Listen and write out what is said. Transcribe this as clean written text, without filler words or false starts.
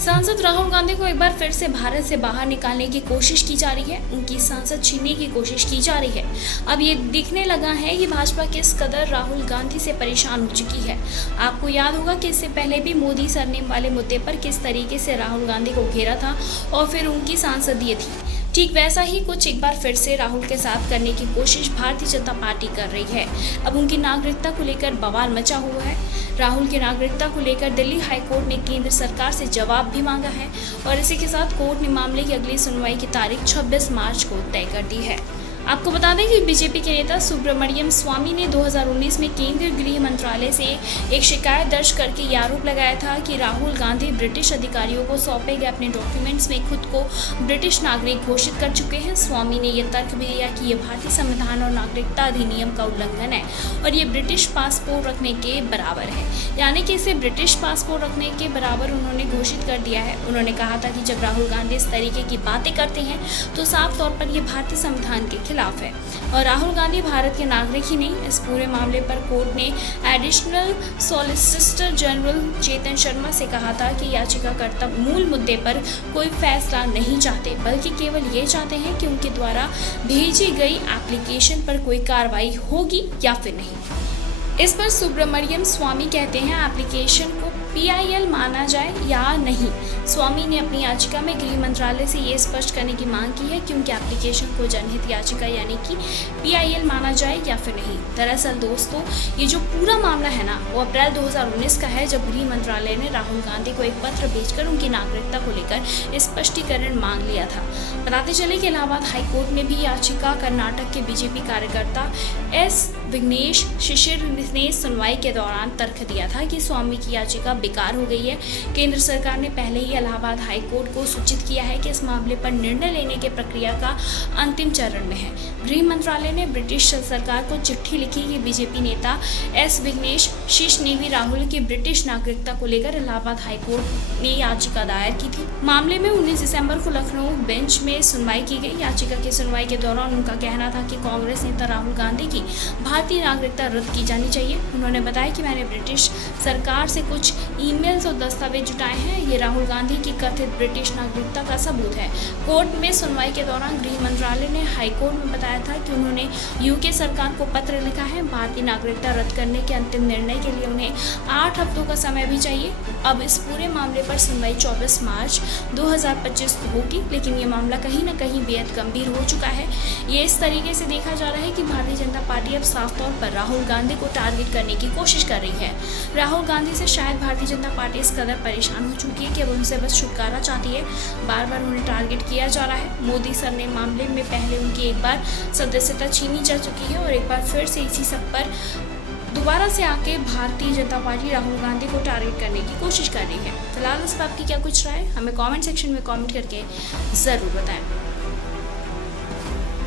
सांसद राहुल गांधी को एक बार फिर से भारत से बाहर निकालने की कोशिश की जा रही है। उनकी सांसद छीनने की कोशिश की जा रही है। अब ये दिखने लगा है कि भाजपा किस कदर राहुल गांधी से परेशान हो चुकी है। आपको याद होगा कि इससे पहले भी मोदी सरनेम वाले मुद्दे पर किस तरीके से राहुल गांधी को घेरा था और फिर उनकी सांसदीय थी। ठीक वैसा ही कुछ एक बार फिर से राहुल के साथ करने की कोशिश भारतीय जनता पार्टी कर रही है। अब उनकी नागरिकता को लेकर बवाल मचा हुआ है। राहुल की नागरिकता को लेकर दिल्ली हाईकोर्ट ने केंद्र सरकार से जवाब भी मांगा है और इसी के साथ कोर्ट ने मामले की अगली सुनवाई की तारीख 26 मार्च को तय कर दी है। आपको बता दें कि बीजेपी के नेता सुब्रमण्यम स्वामी ने 2019 में केंद्रीय गृह मंत्रालय से एक शिकायत दर्ज करके ये आरोप लगाया था कि राहुल गांधी ब्रिटिश अधिकारियों को सौंपे गए अपने डॉक्यूमेंट्स में खुद को ब्रिटिश नागरिक घोषित कर चुके हैं। स्वामी ने यह तर्क भी दिया कि ये भारतीय संविधान और नागरिकता अधिनियम का उल्लंघन है और ये ब्रिटिश पासपोर्ट रखने के बराबर है, यानी कि इसे ब्रिटिश पासपोर्ट रखने के बराबर उन्होंने घोषित कर दिया है। उन्होंने कहा था कि जब राहुल गांधी इस तरीके की बातें करते हैं तो साफ तौर पर ये भारतीय संविधान के खिलाफ है और राहुल गांधी भारत के नागरिक ही नहीं। इस पूरे मामले पर कोर्ट ने additional solicitor general Chetan Sharma से कहा था कि याचिकाकर्ता मूल मुद्दे पर कोई फैसला नहीं चाहते, बल्कि केवल ये चाहते हैं कि उनके द्वारा भेजी गई एप्लीकेशन पर कोई कार्रवाई होगी या फिर नहीं। इस पर सुब्रमण्यम स्वामी कहते हैं एप्लीकेशन को PIL माना जाए या नहीं। स्वामी ने अपनी याचिका में गृह मंत्रालय से ये स्पष्ट करने की मांग की है कि उनकी एप्लीकेशन को जनहित याचिका यानी कि PIL माना जाए या फिर नहीं। दरअसल दोस्तों, ये जो पूरा मामला है ना, वो अप्रैल 2019 का है, जब गृह मंत्रालय ने राहुल गांधी को एक पत्र भेजकर उनकी नागरिकता को लेकर स्पष्टीकरण मांग लिया था। बताते चले कि इलाहाबाद हाईकोर्ट में भी याचिका कर्नाटक के बीजेपी कार्यकर्ता S विघ्नेश शिशिर ने सुनवाई के दौरान तर्क दिया था कि स्वामी की याचिका बेकार हो गई है। केंद्र सरकार ने पहले ही इलाहाबाद हाईकोर्ट को सूचित किया है कि इस मामले पर निर्णय लेने की प्रक्रिया का अंतिम चरण में है। गृह मंत्रालय ने ब्रिटिश सरकार को चिट्ठी लिखी कि बीजेपी नेता S विघ्नेश शिश ने भी राहुल की ब्रिटिश नागरिकता को लेकर इलाहाबाद हाईकोर्ट ने याचिका दायर की थी। मामले में 19 दिसंबर को लखनऊ बेंच में सुनवाई की गई। याचिका की सुनवाई के दौरान उनका कहना था कि कांग्रेस नेता राहुल गांधी की भारतीय नागरिकता रद्द की जानी चाहिए। उन्होंने बताया कि मैंने ब्रिटिश सरकार से कुछ ईमेल्स और दस्तावेज जुटाए हैं। ये राहुल गांधी की कथित ब्रिटिश नागरिकता का सबूत है। कोर्ट में सुनवाई के दौरान गृह मंत्रालय ने हाईकोर्ट में बताया था कि उन्होंने UK सरकार को पत्र लिखा है। भारतीय नागरिकता रद्द करने के अंतिम निर्णय के लिए उन्हें 8 हफ्तों का समय भी चाहिए। अब इस पूरे मामले पर सुनवाई 24 मार्च 2025 को होगी, लेकिन ये मामला कहीं ना कहीं बेहद गंभीर हो चुका है। ये इस तरीके से देखा जा रहा है कि भारतीय जनता पार्टी अब साफ तौर पर राहुल गांधी को टारगेट करने की कोशिश कर रही है। राहुल गांधी से शायद भारतीय जनता पार्टी इस कदर परेशान हो चुकी है कि अब उनसे बस छुटकारा चाहती है। बार बार उन्हें टारगेट किया जा रहा है। मोदी सरनेम मामले में पहले उनकी एक बार सदस्यता छीनी जा चुकी है और एक बार फिर से इसी सब पर दोबारा से आके भारतीय जनता पार्टी राहुल गांधी को टारगेट करने की कोशिश कर रही है। फिलहाल इस पर आपकी क्या कुछ राय, हमें कमेंट सेक्शन में कमेंट करके ज़रूर बताएं।